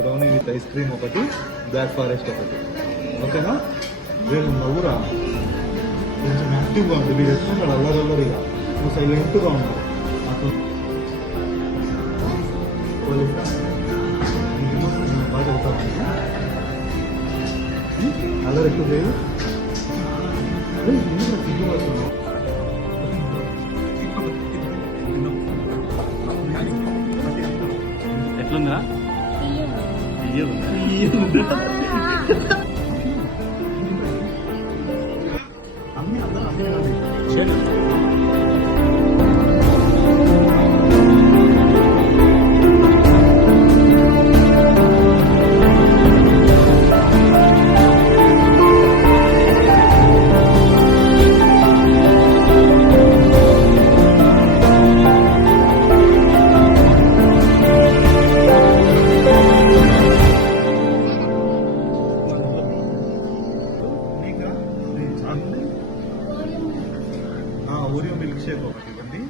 Brownie with ice cream ఒకటి, black forest ఒకటి. ఓకేనా? రేపు నవ్వురా, కొంచెం యాక్టివ్గా ఉంది. మీరు ఎత్తుకుంటాడు అల్లరల్లరిగా, నువ్వు సైలెంట్గా ఉంది. నాకు బాగా చదువుతాను, అల్లరి ఎక్కువ లేదు. సిగ్గు వస్తున్నావు. ఎట్లుందా? అన్నీ అందరూ అదే ఓరియో మిల్క్ షేక్ ఒకటి ఇవ్వండి.